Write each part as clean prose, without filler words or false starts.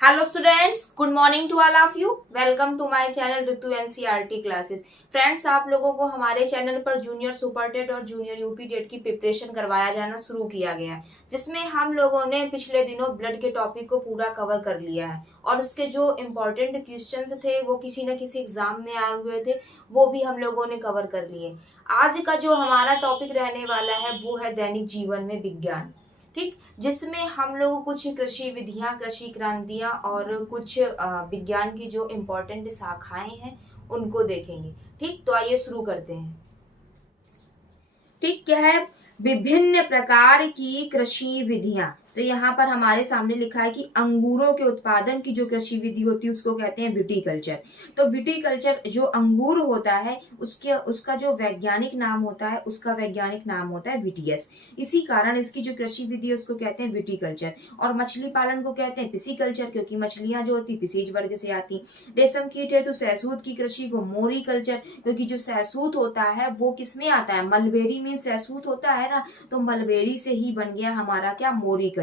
Hello students, good morning to all of you. Welcome to my channel Ritu NCERT classes. Friends, आप लोगों को हमारे channel पर junior super TET और junior UP TET की preparation करवाया जाना शुरू किया गया है, जिसमें हम लोगों ने पिछले दिनों ब्लड के टॉपिक को पूरा कवर कर लिया है और उसके जो इम्पोर्टेंट क्वेश्चंस थे वो किसी न किसी एग्जाम में आए हुए थे, वो भी हम लोगों ने कवर कर लिए। आज का जो हमारा टॉपिक रहने वाला है वो है दैनिक जीवन में विज्ञान। ठीक, जिसमें हम लोग कुछ कृषि विधियां, कृषि क्रांतियां और कुछ विज्ञान की जो इम्पोर्टेंट शाखाएं हैं उनको देखेंगे। ठीक, तो आइए शुरू करते हैं। ठीक, क्या है? विभिन्न प्रकार की कृषि विधियां। तो यहाँ पर हमारे सामने लिखा है कि अंगूरों के उत्पादन की जो कृषि विधि होती है उसको कहते हैं विटीकल्चर। तो विटीकल्चर जो अंगूर होता है उसका जो वैज्ञानिक नाम होता है, उसका वैज्ञानिक नाम होता है विटियस। इसी कारण इसकी जो कृषि विधि है उसको कहते हैं विटीकल्चर। और मछली पालन को कहते हैं पिसीकल्चर, क्योंकि मछलियां जो होती पिसीज वर्ग से आती। रेशम कीट है तो सहसूत की कृषि को मोरीकल्चर, क्योंकि जो सहसूत होता है वो किसमें आता है? मलबेरी में सहसूत होता है ना, तो मलबेरी से ही बन गया हमारा क्या? मोरीकल्चर।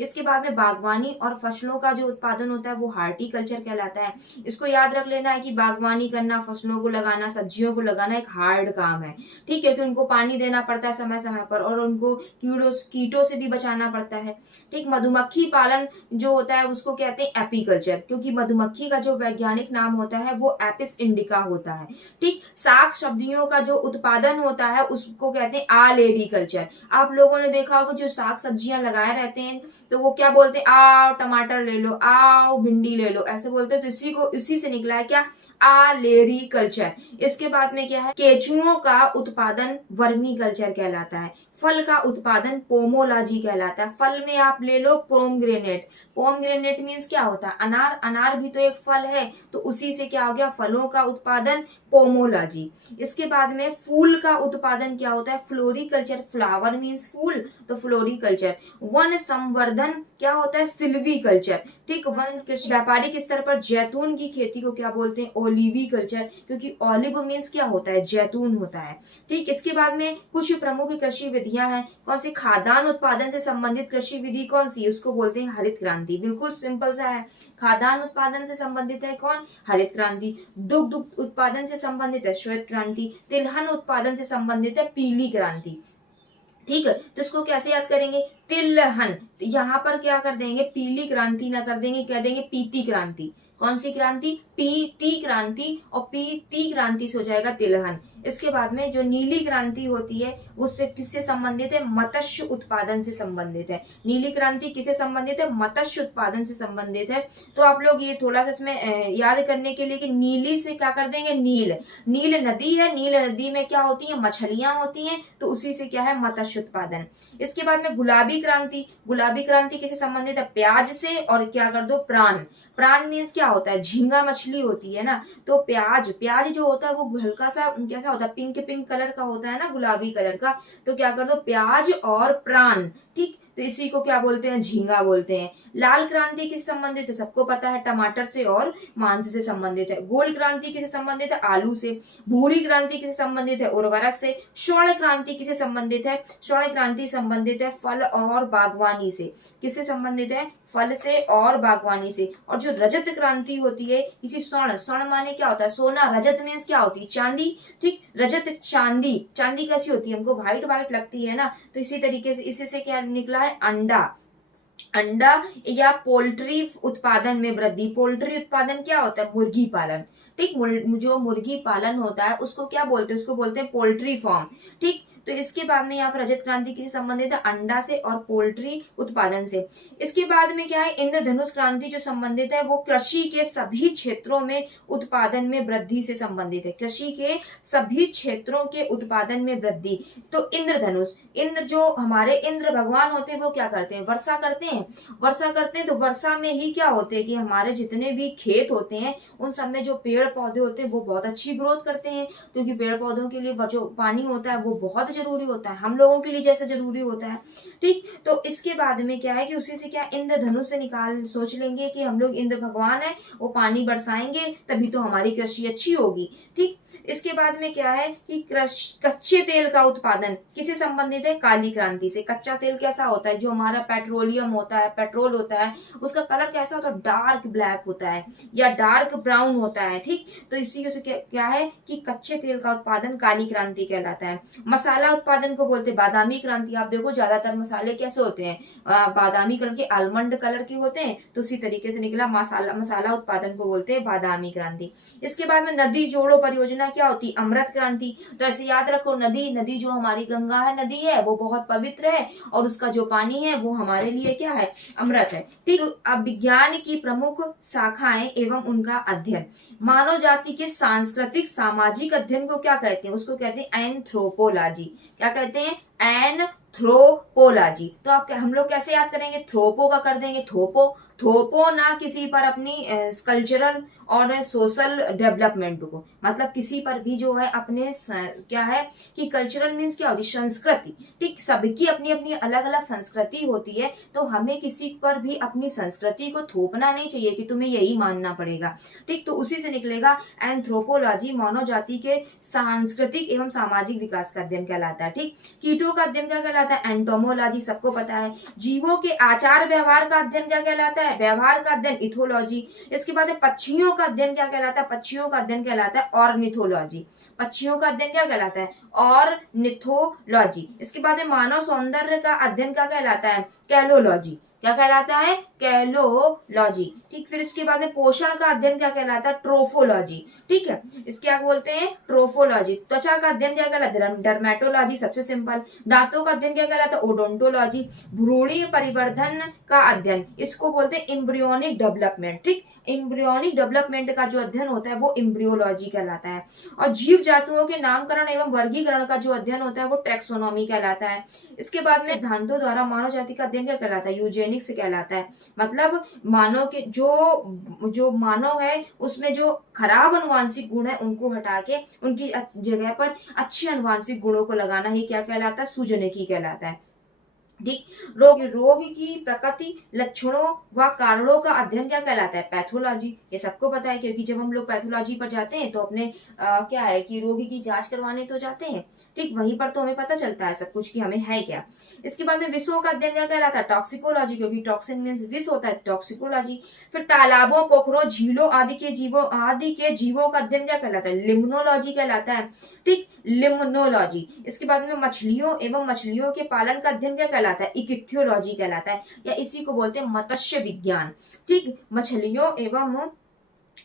इसके बाद में बागवानी और फसलों का जो उत्पादन होता है वो हार्टिकल्चर कहलाता है। इसको याद रख लेना है कि बागवानी करना, फसलों को लगाना, सब्जियों को लगाना एक हार्ड काम है। ठीक है, क्योंकि उनको पानी देना पड़ता है समय समय पर और उनको कीटों से भी बचाना पड़ता है। ठीक, मधुमक्खी पालन जो होता है उसको कहते हैं एपीकल्चर, क्योंकि मधुमक्खी का जो वैज्ञानिक नाम होता है वो एपिस इंडिका होता है। ठीक, साग सब्जियों का जो उत्पादन होता है उसको कहते हैं आलेरीकल्चर। आप लोगों ने देखा होगा जो साग सब्जियां लगाए रहते हैं तो वो क्या बोलते हैं? आओ टमाटर ले लो, आओ भिंडी ले लो, ऐसे बोलते हैं। तो इसी से निकला है क्या? आलेरी कल्चर। इसके बाद में क्या है? केचुओं का उत्पादन वर्मी कल्चर कहलाता है। फल का उत्पादन पोमोलॉजी कहलाता है। फल में आप ले लो पोमग्रेनेट। पोमग्रेनेट मीन्स क्या होता है? अनार। अनार भी तो एक फल है, तो उसी से क्या हो गया? फलों का उत्पादन पोमोलॉजी। इसके बाद में फूल का उत्पादन क्या होता है? फ्लोरिकल्चर। फ्लावर मीन्स फूल, तो फ्लोरिकल्चर। वन संवर्धन क्या होता है? सिल्वीकल्चर। ठीक, वन व्यापारिक स्तर पर जैतून की खेती को क्या बोलते हैं? ओलिवी कल्चर, क्योंकि ऑलिव मीन्स क्या होता है? जैतून होता है। ठीक, इसके बाद में कुछ प्रमुख कृषि विधियां हैं। कौन सी? खाद्यान्न उत्पादन से संबंधित कृषि विधि कौन सी? उसको बोलते हैं हरित क्रांति। बिल्कुल सिंपल सा है। खाद्यान्न उत्पादन से संबंधित है कौन? हरित क्रांति। दुग्ध उत्पादन से संबंधित है श्वेत क्रांति। तिलहन उत्पादन से संबंधित है पीली क्रांति। ठीक है, तो इसको कैसे याद करेंगे? तिलहन। तो यहाँ पर क्या कर देंगे? पीली क्रांति ना कर देंगे, कह देंगे पीती क्रांति। कौन सी क्रांति? पीती क्रांति। और पीती क्रांति से हो जाएगा तिलहन। इसके बाद में जो नीली क्रांति होती है उससे किससे संबंधित है? मत्स्य उत्पादन से संबंधित है। नीली क्रांति किससे संबंधित है? मत्स्य उत्पादन से संबंधित है। तो आप लोग ये थोड़ा सा इसमें याद करने के लिए कि नीली से क्या कर देंगे? नील। नील नदी है, नील नदी में क्या होती है? मछलियां होती हैं, तो उसी से क्या है? मत्स्य उत्पादन। इसके बाद में गुलाबी क्रांति। गुलाबी क्रांति किससे संबंधित है? प्याज से। और क्या कर दो? प्राण। प्राण मीन्स क्या होता है? झींगा मछली होती है ना, तो प्याज। प्याज जो होता है वो हल्का सा कैसा होता है? पिंक पिंक कलर का होता है ना, गुलाबी कलर का। तो क्या कर दो? प्याज और प्राण। ठीक, तो इसी को क्या बोलते हैं? झींगा बोलते हैं। लाल क्रांति किससे संबंधित है? सबको पता है, टमाटर से और मांस से संबंधित है। गोल क्रांति किससे संबंधित है? आलू से। भूरी क्रांति किससे संबंधित है? उर्वरक से। स्वर्ण क्रांति किससे संबंधित है? स्वर्ण क्रांति संबंधित है फल और बागवानी से। किससे संबंधित है? फल से और बागवानी से। और जो रजत क्रांति होती है इसी स्वर्ण। स्वर्ण माने क्या होता है? सोना। रजत मीन्स क्या होती है? चांदी। ठीक, रजत चांदी। चांदी कैसी होती है? हमको व्हाइट व्हाइट लगती है ना, तो इसी तरीके से इसी से क्या निकला है? अंडा। अंडा या पोल्ट्री उत्पादन में वृद्धि। पोल्ट्री उत्पादन क्या होता है? मुर्गी पालन। ठीक, जो मुर्गी पालन होता है उसको क्या बोलते हैं? उसको बोलते हैं पोल्ट्री फार्म। ठीक, तो इसके बाद में यहाँ पर रजत क्रांति किससे संबंधित है? अंडा से और पोल्ट्री उत्पादन से। इसके बाद में क्या है? इंद्रधनुष क्रांति जो संबंधित है वो कृषि के सभी क्षेत्रों में उत्पादन में वृद्धि से संबंधित है। कृषि के सभी क्षेत्रों के उत्पादन में वृद्धि। तो इंद्रधनुष, इंद्र जो हमारे इंद्र भगवान होते हैं वो क्या करते हैं? वर्षा करते हैं। वर्षा करते हैं तो वर्षा में ही क्या होते हैं कि हमारे जितने भी खेत होते हैं उन सब में जो पेड़ पौधे होते हैं वो बहुत अच्छी ग्रोथ करते हैं, क्योंकि पेड़ पौधों के लिए जो पानी होता है वो बहुत जरूरी होता है, हम लोगों के लिए जैसा जरूरी होता है। ठीक, तो इसके बाद में क्या है कि उसी से क्या इंद्रधनुष से निकाल सोच लेंगे कि हम लोग इंद्र भगवान है, वो पानी बरसाएंगे तभी तो हमारी कृषि अच्छी होगी। ठीक, इसके बाद में क्या है कि कच्चे तेल का उत्पादन किससे संबंधित है? काली क्रांति से। कच्चा तेल कैसा होता है? जो हमारा पेट्रोलियम होता है, पेट्रोल होता है, उसका कलर कैसा होता है? डार्क ब्लैक होता है या डार्क ब्राउन होता है। ठीक, तो इसी से क्या है कि कच्चे तेल का उत्पादन काली क्रांति कहलाता है। मसाला उत्पादन को बोलते हैं बादामी क्रांति। आप देखो ज्यादातर मसाले कैसे होते हैं? बादामी कलर के, आलमंड कलर के होते हैं, तो उसी तरीके से निकला मसाला उत्पादन को बोलते हैं बादामी क्रांति। इसके बाद में नदी जोड़ो परियोजना क्या होती? अमृत क्रांति। तो ऐसे याद रखो, नदी जो हमारी गंगा है, नदी है, वो बहुत पवित्र है और उसका जो पानी है वो हमारे लिए क्या है? अमृत है। ठीक, अब विज्ञान की प्रमुख शाखाएं एवं उनका अध्ययन। मानव जाति के सांस्कृतिक सामाजिक अध्ययन को क्या कहते हैं? उसको कहते हैं एंथ्रोपोलॉजी। क्या कहते हैं? एंथ्रोपोलॉजी। तो आप हम लोग कैसे याद करेंगे? थ्रोपो का कर देंगे थोपो। थोपो ना किसी पर अपनी कल्चरल और सोशल डेवलपमेंट को, मतलब किसी पर भी जो है अपने क्या है कि कल्चरल मीन्स क्या होती? संस्कृति। ठीक, सबकी अपनी अपनी अलग अलग संस्कृति होती है, तो हमें किसी पर भी अपनी संस्कृति को थोपना नहीं चाहिए कि तुम्हें यही मानना पड़ेगा। ठीक, तो उसी से निकलेगा एंथ्रोपोलॉजी। मानव जाति के सांस्कृतिक एवं सामाजिक विकास का अध्ययन कहलाता है। ठीक, कीटों का अध्ययन क्या कहलाता है? एंटोमोलॉजी, सबको पता है। जीवों के आचार व्यवहार का अध्ययन क्या कहलाता है? व्यवहार का अध्ययन इथोलॉजी। इसके बाद पक्षियों का अध्ययन क्या कहलाता है? पक्षियों का अध्ययन कहलाता है ऑर्निथोलॉजी। पक्षियों का अध्ययन क्या कहलाता है? ऑर्निथोलॉजी। इसके बाद मानव सौंदर्य का अध्ययन क्या कहलाता है? कैलोलॉजी। क्या कहलाता है? कैलोलॉजी। ठीक, फिर इसके बाद में पोषण का अध्ययन क्या कहलाता है? ट्रोफोलॉजी। ठीक है, इसके क्या बोलते हैं? ट्रोफोलॉजी। त्वचा का अध्ययन क्या कहलाता है? डर्मेटोलॉजी, सबसे सिंपल। दांतों का अध्ययन क्या कहलाता है? ओडोंटोलॉजी। भ्रूणीय परिवर्धन का अध्ययन, इसको बोलते हैं एम्ब्रियोनिक डेवलपमेंट। ठीक, एम्ब्रियोनिक डेवलपमेंट का जो अध्ययन होता है वो एम्ब्रियोलॉजी कहलाता है। और जीव जातियों के नामकरण एवं वर्गीकरण का जो अध्ययन होता है वो टैक्सोनॉमी कहलाता है। इसके बाद में सिद्धांतों द्वारा मानव जाति का अध्ययन क्या कहलाता है? यूजेनिक्स कहलाता है। मतलब मानव के जो मानव है उसमें जो खराब अनुवांशिक गुण है उनको हटा के उनकी जगह पर अच्छे अनुवांशिक गुणों को लगाना ही क्या कहलाता है? सुजनकी कहलाता है। ठीक, रोग की प्रकृति, लक्षणों व कारणों का अध्ययन क्या कहलाता है? पैथोलॉजी। ये सबको पता है क्योंकि जब हम लोग पैथोलॉजी पर जाते हैं तो अपने क्या है कि रोगी की जांच करवाने तो जाते हैं। ठीक, वहीं पर तो हमें पता चलता है सब कुछ कि हमें है क्या। इसके बाद में विषों का अध्ययन क्या कहलाता है? टॉक्सिकोलॉजी, क्योंकि टॉक्सिन मीन्स विष होता है, टॉक्सिकोलॉजी। फिर तालाबों, पोखरों, झीलों आदि के जीवों का अध्ययन क्या कहलाता है? लिम्नोलॉजी कहलाता है। ठीक, लिम्नोलॉजी। इसके बाद में मछलियों एवं मछलियों के पालन का अध्ययन क्या कहलाता है? इक्थियोलॉजी कहलाता है, या इसी को बोलते हैं मत्स्य विज्ञान। ठीक, मछलियों एवं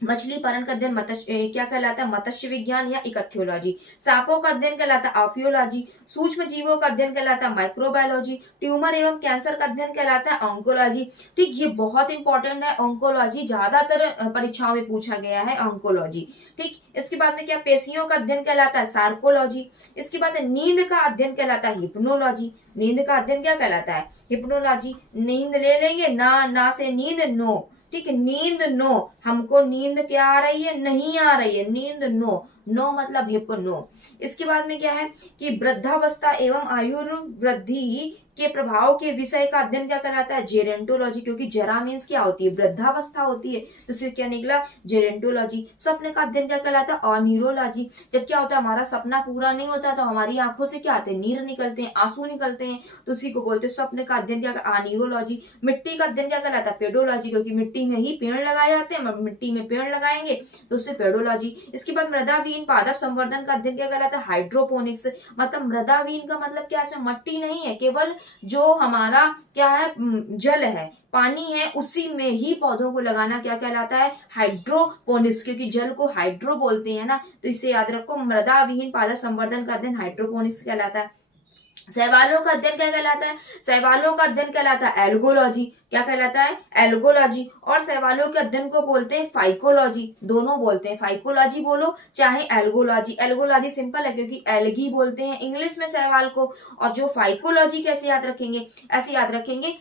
मछली पालन का अध्ययन क्या कहलाता है? मत्स्य विज्ञान या इक्थियोलॉजी। सांपों का अध्ययन कहलाता है ऑफियोलॉजी। सूक्ष्म जीवों का अध्ययन कहलाता है माइक्रोबायोलॉजी। ट्यूमर एवं कैंसर का अध्ययन कहलाता है ऑन्कोलॉजी। ठीक, ये बहुत इंपॉर्टेंट है ऑन्कोलॉजी, ज्यादातर परीक्षाओं में पूछा गया है ऑन्कोलॉजी। ठीक, इसके बाद में क्या? पेशियों का अध्ययन कहलाता है सार्कोलॉजी। इसके बाद नींद का अध्ययन कहलाता है हिप्नोलॉजी। नींद का अध्ययन क्या कहलाता है? हिप्नोलॉजी। नींद ले लेंगे, ना से नींद, नो। ठीक है, नींद नो, हमको नींद क्या आ रही है? नहीं आ रही है, नींद नो मतलब हिप्नो। इसके बाद में क्या है कि वृद्धावस्था एवं आयुर्वृद्धि के प्रभाव के विषय का अध्ययन क्या कहलाता है? जेरेंटोलॉजी, क्योंकि जरा मीन्स क्या होती है? वृद्धावस्था होती है, तो इससे क्या निकला? जेरेंटोलॉजी। स्वप्न का अध्ययन क्या कहलाता है? ऑनिरोलॉजी। जब क्या होता है हमारा सपना पूरा नहीं होता तो हमारी आंखों से क्या आते हैं? नीर निकलते हैं, आंसू निकलते हैं, तो उसी को बोलते हैं स्वप्न का अध्ययन क्या? ऑनिरोलॉजी। मिट्टी का अध्ययन क्या कहलाता है? पेडोलॉजी, क्योंकि मिट्टी में ही पेड़ लगाए जाते हैं, मिट्टी में पेड़ लगाएंगे तो उससे पेडोलॉजी। इसके बाद मृदावीन पादप संवर्धन का अध्ययन क्या कहलाता है? हाइड्रोपोनिक्स। मतलब मृदावीन का मतलब क्या? इसमें मट्टी नहीं है, केवल जो हमारा क्या है? जल है, पानी है, उसी में ही पौधों को लगाना क्या कहलाता है? हाइड्रोपोनिक्स, क्योंकि जल को हाइड्रो बोलते हैं ना, तो इसे याद रखो। मृदा विहीन पादप संवर्धन का अध्ययन हाइड्रोपोनिक्स कहलाता है। शैवालों का अध्ययन क्या कहलाता है? शैवालों का अध्ययन कहलाता है एल्गोलॉजी। क्या कहलाता है? एल्गोलॉजी। और शैवालों के अध्ययन को बोलते हैं फाइकोलॉजी। दोनों बोलते हैं, फाइकोलॉजी बोलो चाहे एल्गोलॉजी। एल्गोलॉजी सिंपल है क्योंकि एल्गी बोलते हैं इंग्लिश में शैवाल को। और जो फाइकोलॉजी कैसे याद रखेंगे? ऐसे याद रखेंगे,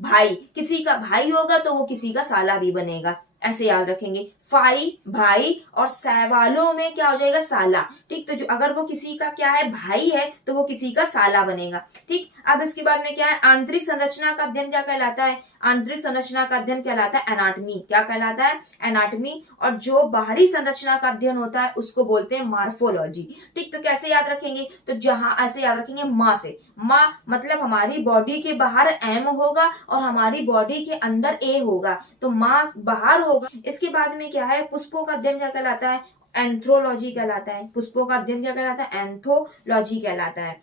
भाई किसी का भाई होगा तो वो किसी का साला भी बनेगा। ऐसे याद रखेंगे। फाई भाई और सवालों में क्या हो जाएगा, साला। ठीक, तो जो अगर वो किसी का क्या है, भाई है, तो वो किसी का साला बनेगा। ठीक, अब इसके बाद में क्या है, आंतरिक संरचना का अध्ययन क्या कहलाता है, आंतरिक संरचना का अध्ययन कहलाता है एनाटमी। क्या कहलाता है, एनाटमी। और जो बाहरी संरचना का अध्ययन होता है उसको बोलते हैं मार्फोलॉजी। ठीक, तो कैसे याद रखेंगे, तो जहां ऐसे याद रखेंगे, माँ से, माँ मतलब हमारी बॉडी के बाहर एम होगा और हमारी बॉडी के अंदर ए होगा, तो माँ बाहर होगा। इसके बाद में क्या है, पुष्पों का अध्ययन क्या कहलाता है, एंथ्रोलॉजी कहलाता है। पुष्पों का अध्ययन क्या कहलाता है, एंथोलॉजी कहलाता है।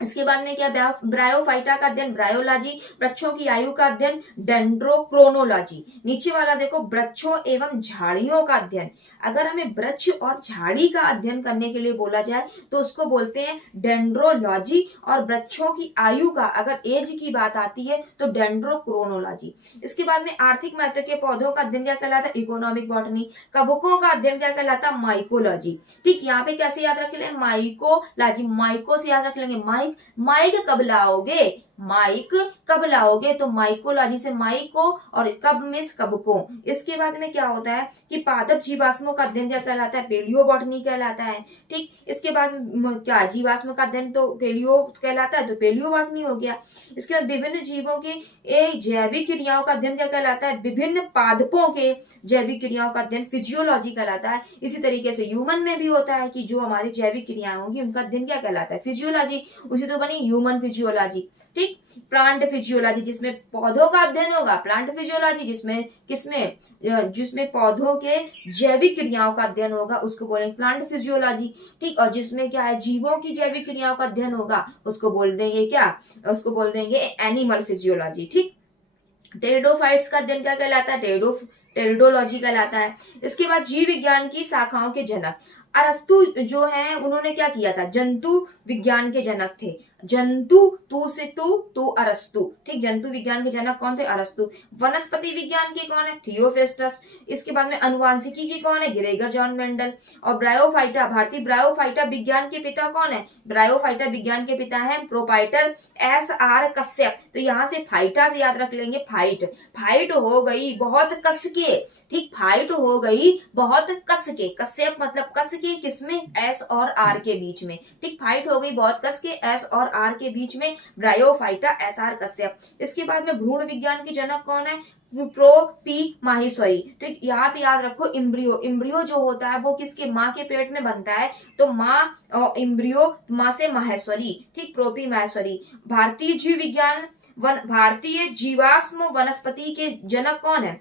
इसके बाद में क्या, ब्रायोफाइटा का अध्ययन ब्रायोलॉजी, वृक्षों की आयु का अध्ययन डेंड्रोक्रोनोलॉजी। नीचे वाला देखो, वृक्षों एवं झाड़ियों का अध्ययन। अगर हमें वृक्ष और झाड़ी का अध्ययन करने के लिए बोला जाए तो उसको बोलते हैं डेंड्रोलॉजी, और वृक्षों की आयु का अगर एज की बात आती है तो डेंड्रोक्रोनोलॉजी। इसके बाद में आर्थिक महत्व के पौधों का अध्ययन क्या कहलाता है, इकोनॉमिक बॉटनी। कवकों का अध्ययन क्या कहलाता है, माइकोलॉजी। ठीक, यहाँ पे कैसे याद रख लेंगे, माइकोलॉजी, माइको से याद रख लेंगे माइक। माइक कब लाओगे, माइक कब लाओगे, तो माइकोलॉजी से माइको, और कब मिस कब को। इसके बाद में क्या होता है कि पादप जीवाश्मों का अध्ययन क्या कहलाता है, पेलियोबॉटनी कहलाता है। ठीक, इसके बाद क्या, जीवाश्म का अध्ययन तो पेलियो कहलाता है, तो पेलियोबॉटनी हो गया। इसके बाद विभिन्न जीवों के जैविक क्रियाओं का अध्ययन क्या कहलाता है, विभिन्न पादपों के जैविक क्रियाओं का अध्ययन फिजियोलॉजी कहलाता है। इसी तरीके से ह्यूमन में भी होता है कि जो हमारी जैविक क्रियाएं होंगी उनका अध्ययन क्या कहलाता है, फिजियोलॉजी। उसी तो बनी ह्यूमन फिजियोलॉजी। ठीक, प्लांट फिजियोलॉजी जिसमें पौधों का अध्ययन होगा, प्लांट फिजियोलॉजी जिसमें जिसमें पौधों के जैविक क्रियाओं का अध्ययन होगा उसको बोलेंगे प्लांट फिजियोलॉजी। ठीक, और जिसमें क्या है, जीवों की जैविक क्रियाओं का अध्ययन होगा उसको बोल देंगे क्या, उसको बोल देंगे एनिमल फिजियोलॉजी। ठीक, टेरिडोफाइट्स का अध्ययन क्या कहलाता है, टेरिडोलॉजी कहलाता है। इसके बाद जीव विज्ञान की शाखाओं के जनक अरस्तु जो है, उन्होंने क्या किया था, जंतु विज्ञान के जनक थे। जंतु, तू से तू अरस्तु। ठीक, जंतु विज्ञान के जनक कौन थे, अरस्तु। वनस्पति विज्ञान के कौन है, थियोफेस्टस। इसके बाद में अनुवांशिकी के कौन है, ग्रेगर जॉन मेंडल। और ब्रायोफाइटा, भारतीय ब्रायोफाइटा विज्ञान के पिता कौन है, ब्रायोफाइटा विज्ञान के पिता है प्रोपाइटर SR कश्यप। तो यहाँ से फाइटा से याद रख लेंगे, फाइट हो गई बहुत कस के। ठीक, फाइट हो गई बहुत कस के, कश्यप मतलब कस के, किसमें, S और R के बीच में। ठीक, फाइट हो गई बहुत कस के S और R के बीच में, ब्रायोफाइटा SR कश्यप। इसके बाद में भ्रूण विज्ञान के जनक कौन है, प्रोपी माहेश्वरी। ठीक, यहाँ पे याद रखो, इम्ब्रियो जो होता है वो किसके, माँ के पेट में बनता है, तो माँ और इम्ब्रियो, माँ से माहेश्वरी। ठीक, प्रोपी माहेश्वरी। भारतीय जीवाश्म वनस्पति के जनक कौन है,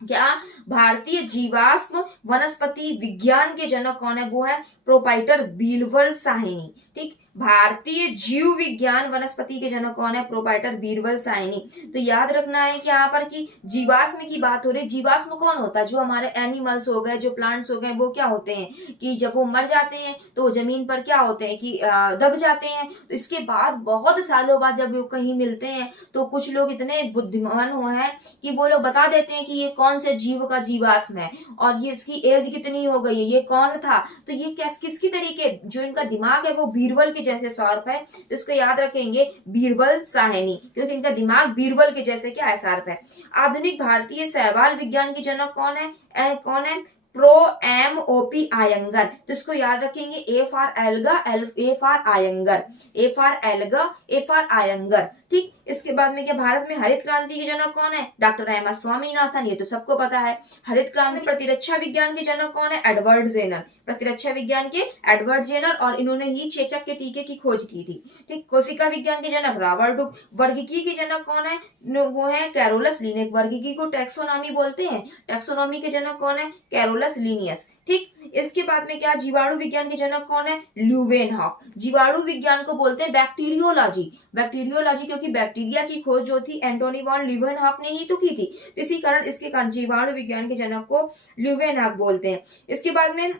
क्या, भारतीय जीवाश्म वनस्पति विज्ञान के जनक कौन है, वो है प्रोपाइटर बीरबल साहनी। ठीक, भारतीय जीव विज्ञान वनस्पति के जनक कौन है, प्रोपाइटर बीरबल साहनी। तो याद रखना है कि यहाँ पर कि जीवाश्म की बात हो रही है। जीवाश्म कौन होता है, जो हमारे एनिमल्स हो गए, जो प्लांट्स हो गए, वो क्या होते हैं कि जब वो मर जाते हैं तो वो जमीन पर क्या होते हैं कि दब जाते हैं। तो इसके बाद बहुत सालों बाद जब वो कहीं मिलते हैं तो कुछ लोग इतने बुद्धिमान हुए हैं कि वो लोग बता देते हैं कि ये कौन से जीव का जीवाश्म है और ये इसकी एज कितनी हो गई है, ये कौन था। तो ये किसकी तरीके, जो इनका दिमाग है वो बीरबल के जैसे शार्प है, तो इसको याद रखेंगे बीरबल साहनी, क्योंकि इनका दिमाग बीरबल के जैसे क्या है, शार्प है। आधुनिक भारतीय शैवाल विज्ञान की जनक कौन है, प्रो-एम-ओ-पी आयंगर। तो इसको याद रखेंगे, A for alga, A for Iyengar, A for alga, A for Iyengar. ठीक, इसके बाद में क्या, भारत में हरित क्रांति के जनक कौन है, डॉक्टर एम एस स्वामीनाथन। ये तो सबको पता है। हरित क्रांति। प्रतिरक्षा विज्ञान के जनक कौन है, एडवर्ड जेनर। प्रतिरक्षा विज्ञान के एडवर्ड जेनर, और इन्होंने ही चेचक के टीके की खोज की थी। ठीक, कोशिका विज्ञान के जनक रॉबर्ट हुक। वर्गीकी के जनक कौन है, वो है कैरोलस लिनेक। वर्गीकी को टैक्सोनॉमी बोलते हैं। टैक्सोनॉमी के जनक कौन है, कैरोलस लिनियस। ठीक, इसके बाद में क्या, जीवाणु विज्ञान के जनक कौन है, ल्यूवेनहॉक। जीवाणु विज्ञान को बोलते हैं बैक्टीरियोलॉजी, क्योंकि बैक्टीरिया की खोज जो थी एंटोनी वॉन ल्यूवेनहॉक ने ही तो की थी। इसी कारण इसके कारण जीवाणु विज्ञान के जनक को ल्यूवेनहॉक बोलते हैं। इसके बाद में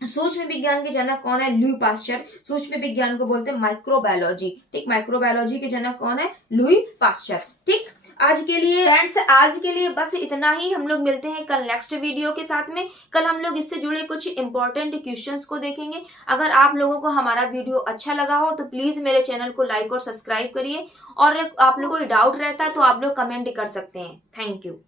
सूक्ष्म विज्ञान के जनक कौन है, लुई पास्चर। सूक्ष्म विज्ञान को बोलते हैं माइक्रोबायोलॉजी। ठीक, माइक्रोबायोलॉजी के जनक कौन है, लुई पास्चर। ठीक, आज के लिए फ्रेंड्स, आज के लिए बस इतना ही। हम लोग मिलते हैं कल नेक्स्ट वीडियो के साथ में। कल हम लोग इससे जुड़े कुछ इंपॉर्टेंट क्वेश्चंस को देखेंगे। अगर आप लोगों को हमारा वीडियो अच्छा लगा हो तो प्लीज मेरे चैनल को लाइक और सब्सक्राइब करिए, और आप लोगों को डाउट रहता है तो आप लोग कमेंट कर सकते हैं। Thank you.